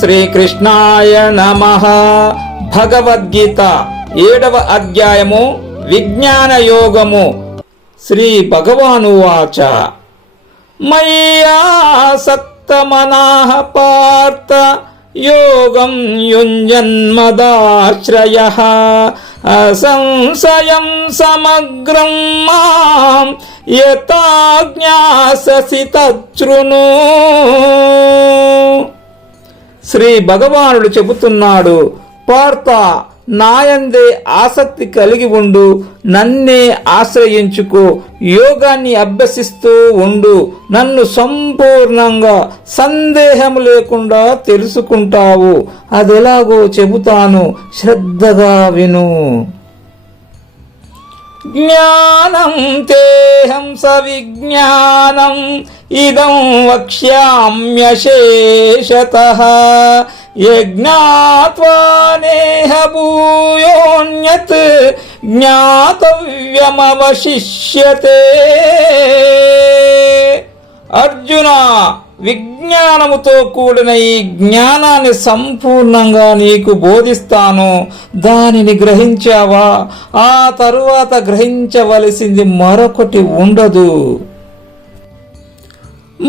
శ్రీకృష్ణాయ నమః. భగవద్గీత 7వ అధ్యాయము విజ్ఞాన యోగము. శ్రీ భగవానువాచ మయ్యాసక్తమనః పార్థ యోగం యుంజన్మదాశ్రయః అసంశయం సమగ్రం మాం యథా జ్ఞాససి తచ్ఛృణు. శ్రీ భగవానుడు చెబుతున్నాడు, పార్థ, నాయందే ఆసక్తి కలిగి ఉండు, నన్నే ఆశ్రయించుకో, యోగాన్ని అభ్యసిస్తూ ఉండు, నన్ను సంపూర్ణంగా సందేహం లేకుండా తెలుసుకుంటావు. అదెలాగో చెబుతాను, శ్రద్ధగా విను. జ్ఞానం తేహం సవిజ్ఞానం ఇదం వక్ష్యామ్యశేషతః యజ్ఞాత్వా నేహ భూయోన్యత్ జ్ఞాతవ్యమవశిష్యతే. అర్జున, విజ్ఞానముతో కూడిన ఈ జ్ఞానాన్ని సంపూర్ణంగా నీకు బోధిస్తాను. దానిని గ్రహించావా? ఆ తరువాత గ్రహించవలసింది మరొకటి ఉండదు.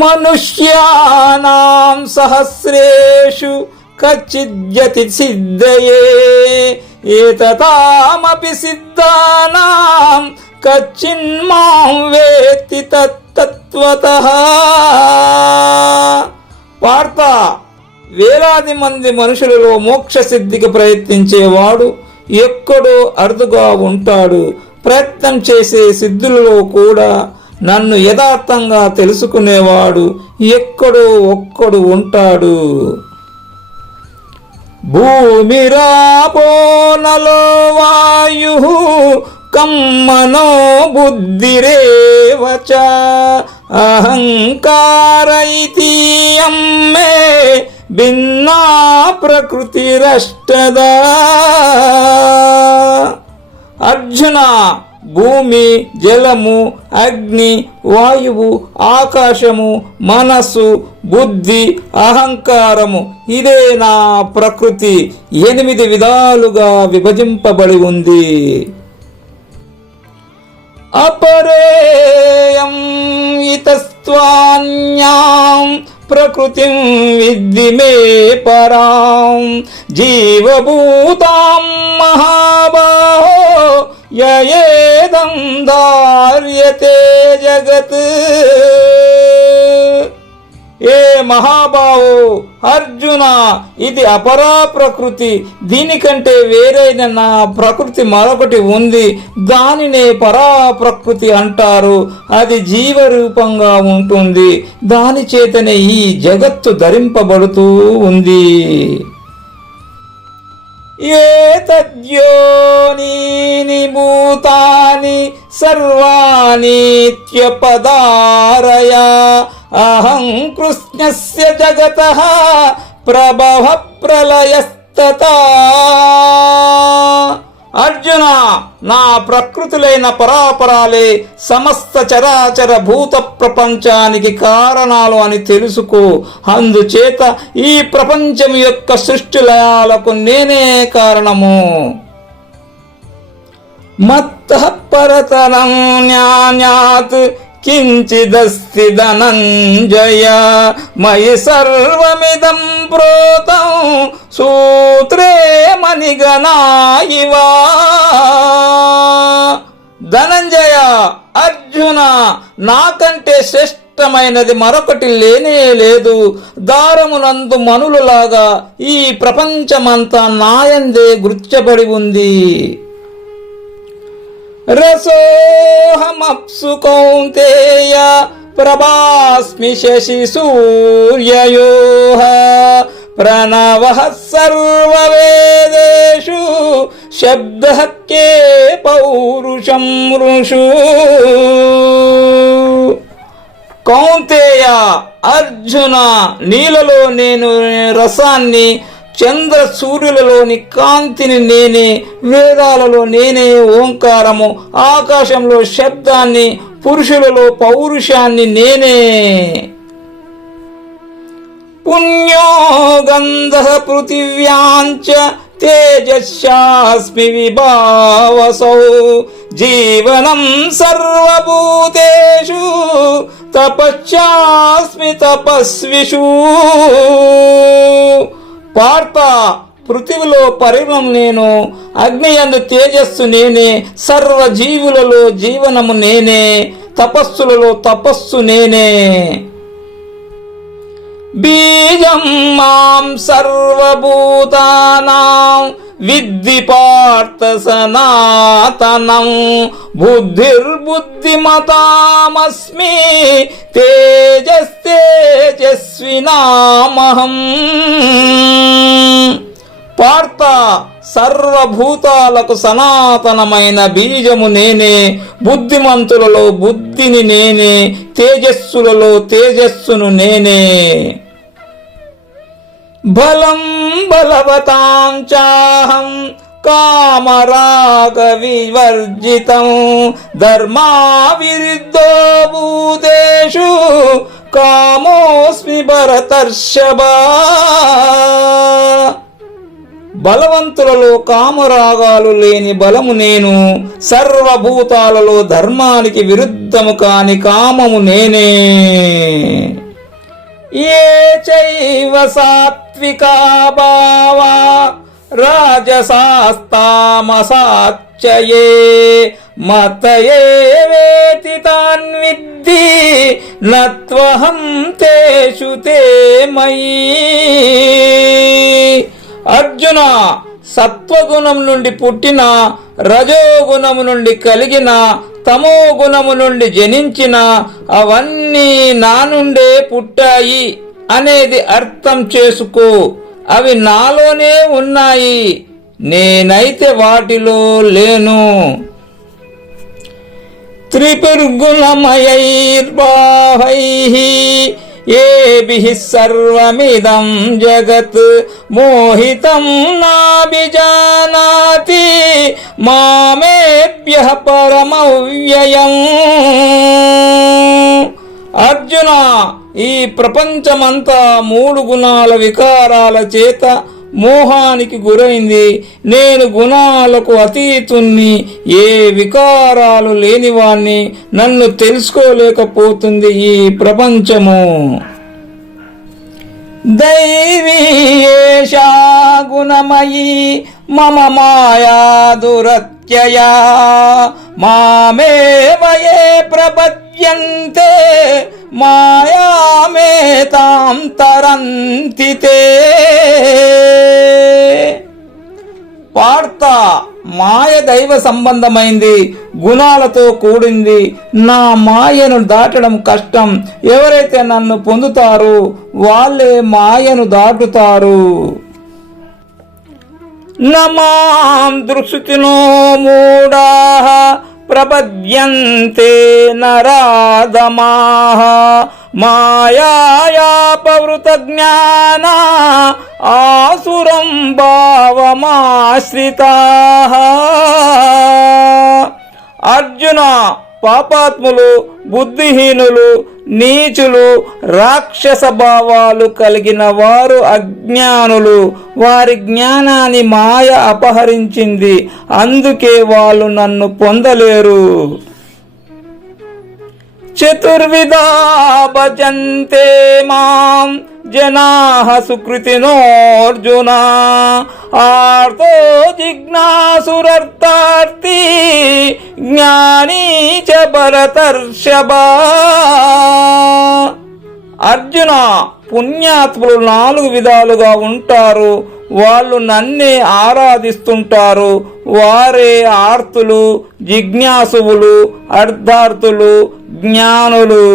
మనుష్యానాం సహస్రేషు కచ్చిద్యతి సిద్ధయే ఏతతామపి సిద్ధానాం కచ్చిన్మాం వేత్తి తత్తత్వతః. పార్థ, వేలాది మంది మనుషులలో మోక్ష సిద్ధికి ప్రయత్నించేవాడు ఎక్కడో అరుదుగా ఉంటాడు. ప్రయత్నం చేసే సిద్ధులలో కూడా నన్ను యథార్థంగా తెలుసుకునేవాడు ఎక్కడో ఒక్కడు ఉంటాడు. భూమిరాపో నలో వాయుః కం మనో బుద్ధిరేవ చ అహంకార ఇతీయం మే భిన్నా ప్రకృతిరష్టదా. అర్జున, భూమి, జలము, అగ్ని, వాయువు, ఆకాశము, మనస్సు, బుద్ధి, అహంకారము, ఇదే నా ప్రకృతి 8 విధాలుగా విభజింపబడి ఉంది. అపరేయం ఇతస్త్వాన్యాం ప్రకృతిం విద్ధి మే పరాం జీవభూతాం మహాబాహో యయేదం ధార్యతే జగత్. ఏ మహాబాహో, అర్జున, ఇది అపరా ప్రకృతి. దీనికంటే వేరైన నా ప్రకృతి మరొకటి ఉంది. దానినే పరా ప్రకృతి అంటారు. అది జీవరూపంగా ఉంటుంది. దాని చేతనే ఈ జగత్తు ధరింపబడుతూ ఉంది. ఏతద్యోనీని భూతాని సర్వాణీత్యపదారయ అహం కృష్ణస్య జగతః ప్రభవ ప్రళయస్తతా. అర్జున, నా ప్రకృతులైన పరాపరాలే సమస్త చరాచర భూత ప్రపంచానికి కారణాలు అని తెలుసుకో. అందుచేత ఈ ప్రపంచం యొక్క సృష్టి లయాలకు నేనే కారణము. మత్తః పరతరం న్యాన్యాత్ కించిదస్తి ధనంజయ మయి సర్వమిదం ప్రోతం సూత్రే మణిగణా ఇవ. ధనంజయ, అర్జున, నాకంటే శ్రేష్టమైనది మరొకటి లేనే లేదు. దారమునందు మనులలాగా ఈ ప్రపంచమంతా నాయందే గుర్చబడి ఉంది. రసోహమప్సు కౌంతేయ ప్రభాస్మి శశి సూర్యయోః ప్రణవః సర్వవేదేషు శబ్దః కే పౌరుషం ఋషు. కౌంతేయ, అర్జున, నీలలో నేను రసాన్ని, చంద్ర సూర్యులలోని కాంతిని నేనే, వేదాలలో నేనే ఓంకారము, ఆకాశంలో శబ్దాన్ని, పురుషులలో పౌరుషాన్ని నేనే. పుణ్యో గంధః పృథివ్యాంచ తేజస్యాస్మి విభావసౌ జీవనం సర్వభూతేషు తపశ్చాస్మి తపస్విషు. పార్థ, పృథివిలో పరిమళం నేను, అగ్నియందు తేజస్సు నేనే, సర్వజీవులలో జీవనము నేనే, తపస్సులలో తపస్సు నేనే. బీజం మాం సర్వభూతానాం విద్ధి పార్థ సనాతనం బుద్ధిర్బుద్ధిమతామస్మి తేజస్తేజస్వినామహం. పార్థ, సర్వభూతాలకు సనాతనమైన బీజము నేనే, బుద్ధిమంతులలో బుద్ధిని నేనే, తేజస్సులలో తేజస్సును నేనే. బలం బలవతాం చాహం కామరాగ వివర్జితం ధర్మా విరుద్ధో భూతేషు కామోస్మి భరతర్షభ. బలవంతులలో కామరాగాలు లేని బలము నేను, సర్వభూతాలలో ధర్మానికి విరుద్ధము కాని కామము నేనే. ఏ చైవ సాత్వికా భావా రాజసాస్తామసాచ్చయే మతయే వేతి తాన్ విద్ధి నత్వహం తేషు తే మయీ. అర్జున, సత్వగుణం నుండి పుట్టిన, రజోగుణము నుండి కలిగిన, తమో గుణము నుండి జనించిన అవన్నీ నా నుండే పుట్టాయి అనేది అర్థం చేసుకో. అవి నాలోనే ఉన్నాయి, నేనైతే వాటిలో లేను. త్రిపుర్గుణమయైర్బాహైః ఏభిః సర్వమిదం జగత్ మోహితం నాభిజానాతి మామేభ్యః పరమవ్యయం. అర్జున, ఈ ప్రపంచమంతా మూడు గుణాల వికారాల చేత మోహానికి గురైంది. నేను గుణాలకు అతీతుణ్ణి, ఏ వికారాలు లేనివాణ్ణి. నన్ను తెలుసుకోలేకపోతుంది ఈ ప్రపంచము. దైవీ ఏషా గుణమయీ మమ మాయా దురత్యయా మామేవ యే ప్రపద్యంతే మాయామేతాం తరంతి తే. పార్థ, మాయ దైవ సంబంధమైంది, గుణాలతో కూడింది. నా మాయను దాటడం కష్టం. ఎవరైతే నన్ను పొందుతారో వాళ్ళే మాయను దాటుతారు. నమాం దృష్టినో మూఢాః ప్రపద్యంతే నరాధమాః మాయాయాపవృత జ్ఞానా ఆసురం భావమాశ్రితాః. అర్జున, పాపాత్ములు, బుద్ధిహీనులు, నీచులు, రాక్షస భావాలు కలిగిన వారు అజ్ఞానులు. వారి జ్ఞానాన్ని మాయ అపహరించింది, అందుకే వాళ్ళు నన్ను పొందలేరు. చతుర్విధా భజంతే మాం జనాః సుకృతినోర్జున ఆర్తో జిజ్ఞాసురర్థార్థి జ్ఞానీ చ భరతర్షభ. అర్జున, పుణ్యాత్ములు 4 విధాలుగా ఉంటారు. వాళ్ళు నన్నే ఆరాధిస్తుంటారు. వారే ఆర్తులు, జిజ్ఞాసువులు, అర్థార్థులు, జ్ఞానులు.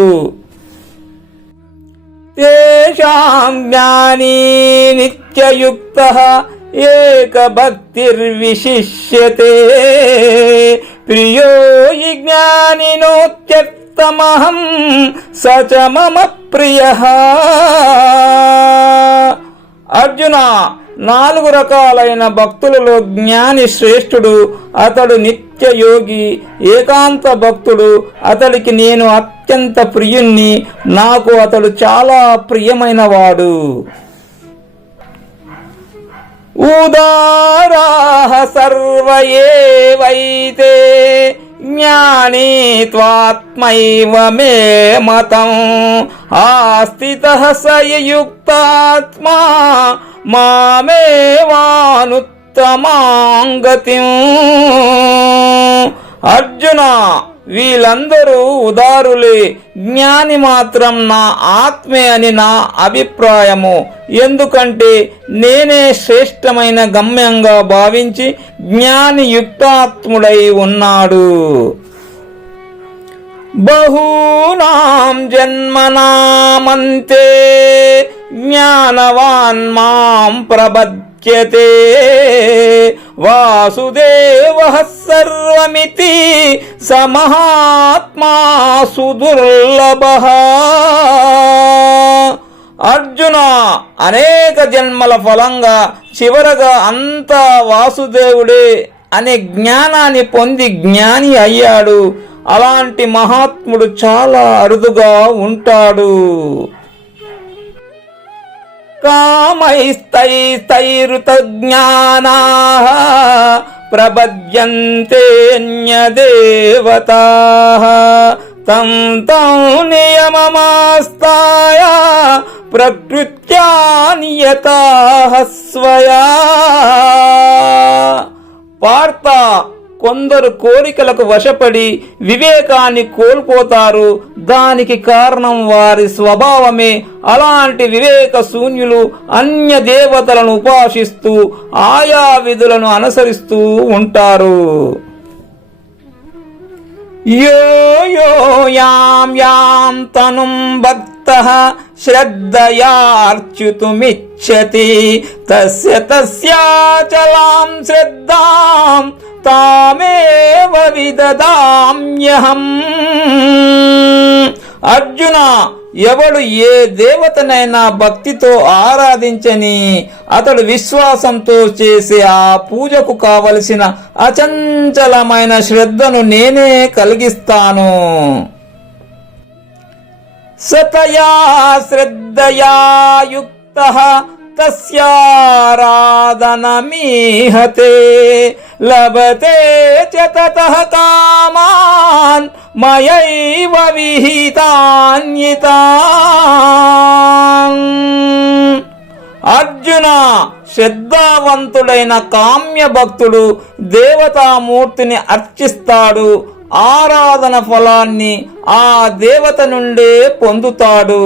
తేషాం జ్ఞానీ నిత్యయుక్తః ఏకభక్తిర్విశిష్యతే ప్రియో హి జ్ఞానినోత్యర్థమహం స చ మమ ప్రియః. అర్జున, 4 రకాలైన భక్తులలో జ్ఞాని శ్రేష్ఠుడు. అతడు నిత్య యోగి, ఏకాంత భక్తుడు. అతడికి నేను అత్యంత ప్రియుణ్ణి. నాకు అతడు చాలా ప్రియమైనవాడు. ఉదారాః సర్వ ఏవైతే జ్ఞానీ త్వాత్మైవ మే మతం ఆస్థితః స యుక్తాత్మా మామేవానుత్తమాం గతిం. అర్జున, వీళ్ళందరూ ఉదారులే, జ్ఞాని మాత్రం నా ఆత్మే అని నా అభిప్రాయము. ఎందుకంటే నేనే శ్రేష్టమైన గమ్యంగా భావించి జ్ఞాని యుక్తాత్ముడై ఉన్నాడు. బహూనాం జన్మనామంతే జ్ఞానవాన్ మాం ప్రబధ్యతే వాసుదేవః సర్వమితి స మహాత్మా సుదుర్లభః. అర్జున, అనేక జన్మల ఫలంగా చివరగా అంతా వాసుదేవుడే అనే జ్ఞానాన్ని పొంది జ్ఞాని అయ్యాడు. అలాంటి మహాత్ముడు చాలా అరుదుగా ఉంటాడు. కామైస్తైస్తైరుతజ్ఞానాః ప్రబధ్యంతేన్యదేవతాః తం తం నియమమాస్తాయ ప్రకృత్యా నియతాః స్వయా. పార్థ, కొందరు కోరికలకు వశపడి వివేకాన్ని కోల్పోతారు. దానికి కారణం వారి స్వభావమే. అలాంటి వివేక శూన్యులు అన్య దేవతలను ఉపాసిస్తూ ఆయా విధులను అనుసరిస్తూ ఉంటారు. యో యో యాం యాం తనుం భక్తః శ్రద్ధయార్చితుమిచ్చతి తస్య తస్యాచలాం శ్రద్ధాం తామేవ విదదామ్యహం. అర్జున, ఎవడు ఏ దేవతనైనా భక్తితో ఆరాధించని అతడు విశ్వాసంతో చేసే ఆ పూజకు కావలసిన అచంచలమైన శ్రద్ధను నేనే కలిగిస్తాను. సతయా శ్రద్ధయా యుక్తః తస్యారాధనమీహతే లభతే చ తతః కామాన్ మయైవ విహితాన్యితాన్. అర్జున, శ్రద్ధావంతుడైన కామ్య భక్తుడు దేవతామూర్తిని అర్చిస్తాడు. ఆరాధన ఫలాన్ని ఆ దేవత నుండే పొందుతాడు.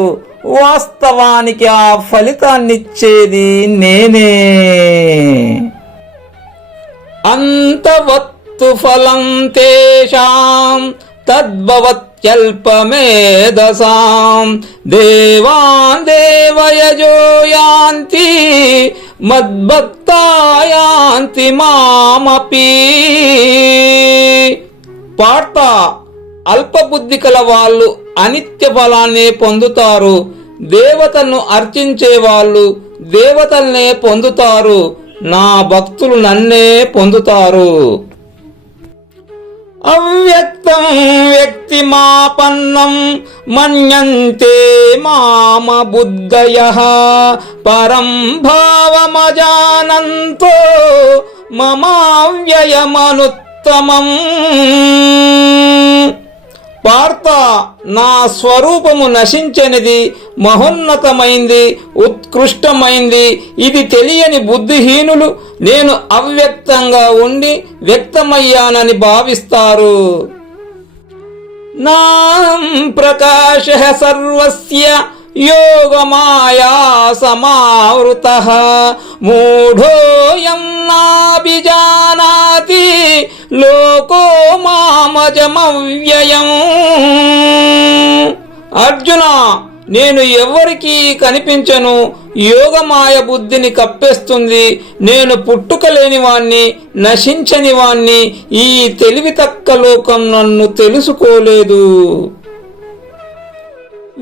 వాస్తవానికి ఆ ఫలితాన్నిచ్చేది నేనే. అంతవత్తు ఫలం తేషాం తద్భవత్యల్పమేధసాం దేవాన్ దేవయజో యాంతి మద్భక్తా యాంతి మామపి. పార్థ, అల్పబుద్ధి కల వాళ్ళు అనిత్య ఫలాన్ని పొందుతారు. దేవతలను అర్చించే వాళ్ళు దేవతల్నే పొందుతారు. నా భక్తులు నన్నే పొందుతారు. అవ్యక్తం వ్యక్తిమాపన్నం మన్యంతే మామ బుద్ధయః పరం భావమజానంతో మమావ్యయమనుత్తమం. పార్థ, నా స్వరూపము నశించనిది, మహోన్నతమైంది, ఉత్కృష్టమైంది. ఇది తెలియని బుద్ధిహీనులు నేను అవ్యక్తంగా ఉండి వ్యక్తమయ్యానని భావిస్తారు. నాం ప్రకాశః సర్వస్య యోగమాయా సమావృతః మూఢోయం నాభిజానాతి లోకో మామజమవ్యయం. అర్జున, నేను ఎవరికీ కనిపించను. యోగమాయ బుద్ధిని కప్పేస్తుంది. నేను పుట్టుక లేనివాణ్ణి, నశించని వాణ్ణి. ఈ తెలివి తక్క లోకం నన్ను తెలుసుకోలేదు.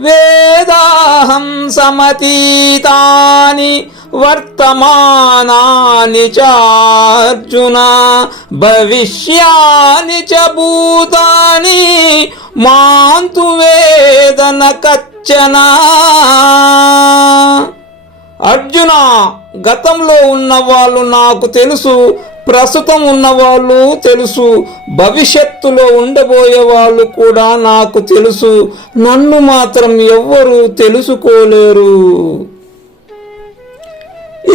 వేదాహం సమతీతాని వర్తమానాని చార్జున భవిష్యాని చ భూతాని మాంతు వేదన కచ్చన. అర్జున, గతంలో ఉన్న వాళ్ళు నాకు తెలుసు, ప్రస్తుతం ఉన్నవాళ్ళు తెలుసు, భవిష్యత్తులో ఉండబోయే వాళ్ళు కూడా నాకు తెలుసు, నన్ను మాత్రం ఎవ్వరూ తెలుసుకోలేరు.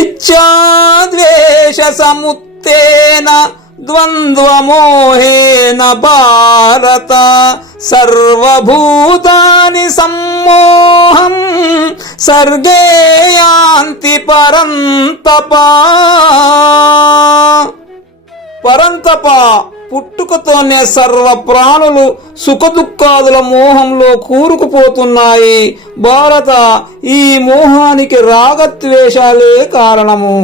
ఇచ్ఛాద్వేష సముత్తేన ద్వంద్వమోహేన భారత సర్వభూతాని సమ్మోహం సర్గే యాంతి పరంతప. పరంతప, పుట్టుకతోనే సర్వ ప్రాణులు సుఖదుఖాదుల మోహంలో కూరుకుపోతున్నాయి. భారత, ఈ మోహానికి రాగద్వేషాలే కారణము.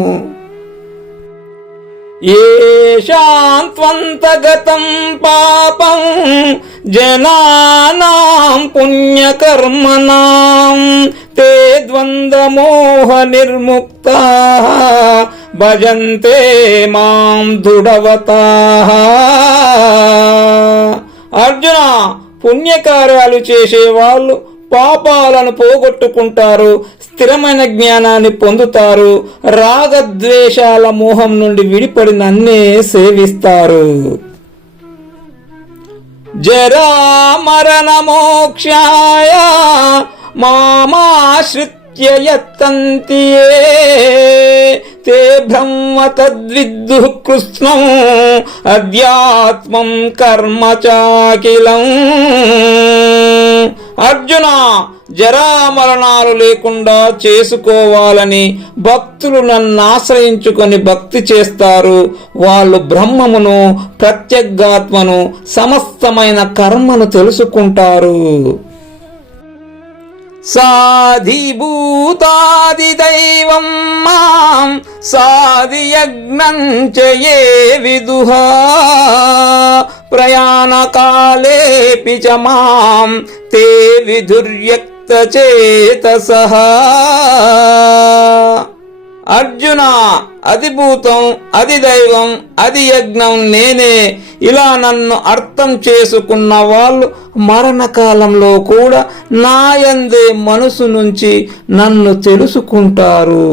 ఏషాంత్వంతగతం పాపం జనానాం పుణ్యకర్మణాం తే ద్వంద్వమోహ నిర్ముక్తాః భజంతే మాం దృఢవతాః. అర్జున, పుణ్యకార్యాలు చేసేవాళ్ళు పాపాలను పోగొట్టుకుంటారు, స్థిరమైన జ్ఞానాన్ని పొందుతారు, రాగద్వేషాల మోహం నుండి విడిపడి నన్నే సేవిస్తారు. జరా మరణ మోక్షాయ మామాశ్రిత్య యత్తంతి యే తే బ్రహ్మ తద్విద్దుః కృష్ణం అధ్యాత్మం కర్మ చాకిలం. అర్జున, జరామరణాలు లేకుండా చేసుకోవాలని భక్తులు నన్ను ఆశ్రయించుకొని భక్తి చేస్తారు. వాళ్ళు బ్రహ్మమును, ప్రత్యగాత్మను, సమస్తమైన కర్మను తెలుసుకుంటారు. సాధిభూతాది దైవం మాం సాధియజ్ఞం చ యే విదుః ప్రయాణకాలేపి చ మాం తే విదుర్యక్త చేతసః. అర్జున, అది భూతం, అది దైవం, అది యజ్ఞం నేనే. ఇలా నన్ను అర్థం చేసుకున్న వాళ్ళు మరణకాలంలో కూడా నాయందే మనసు నుంచి నన్ను తెలుసుకుంటారు.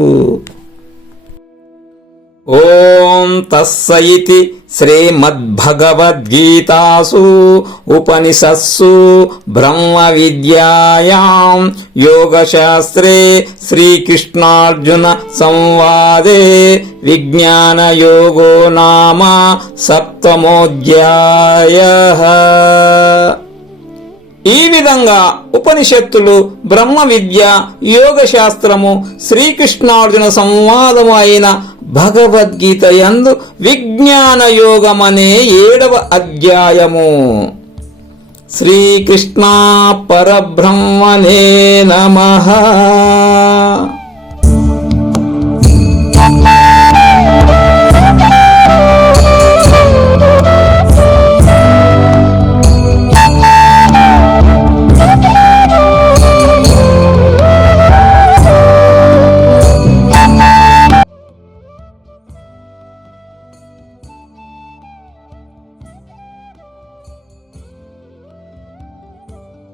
ఓం తస్సయితి శ్రీమద్భగవద్గీతాసు ఉపనిషత్సు బ్రహ్మ విద్యాయాం యోగశాస్త్రే శ్రీకృష్ణార్జున సంవాదే విజ్ఞాన యోగో నామ సప్తమోధ్యాయః. ఈ విధంగా ఉపనిషత్తులు, బ్రహ్మ విద్య, యోగ శాస్త్రము, శ్రీకృష్ణార్జున సంవాదము అయిన భగవద్గీత యందు విజ్ఞాన యోగమనే 7వ అధ్యాయము. శ్రీకృష్ణ పరబ్రహ్మణే నమః.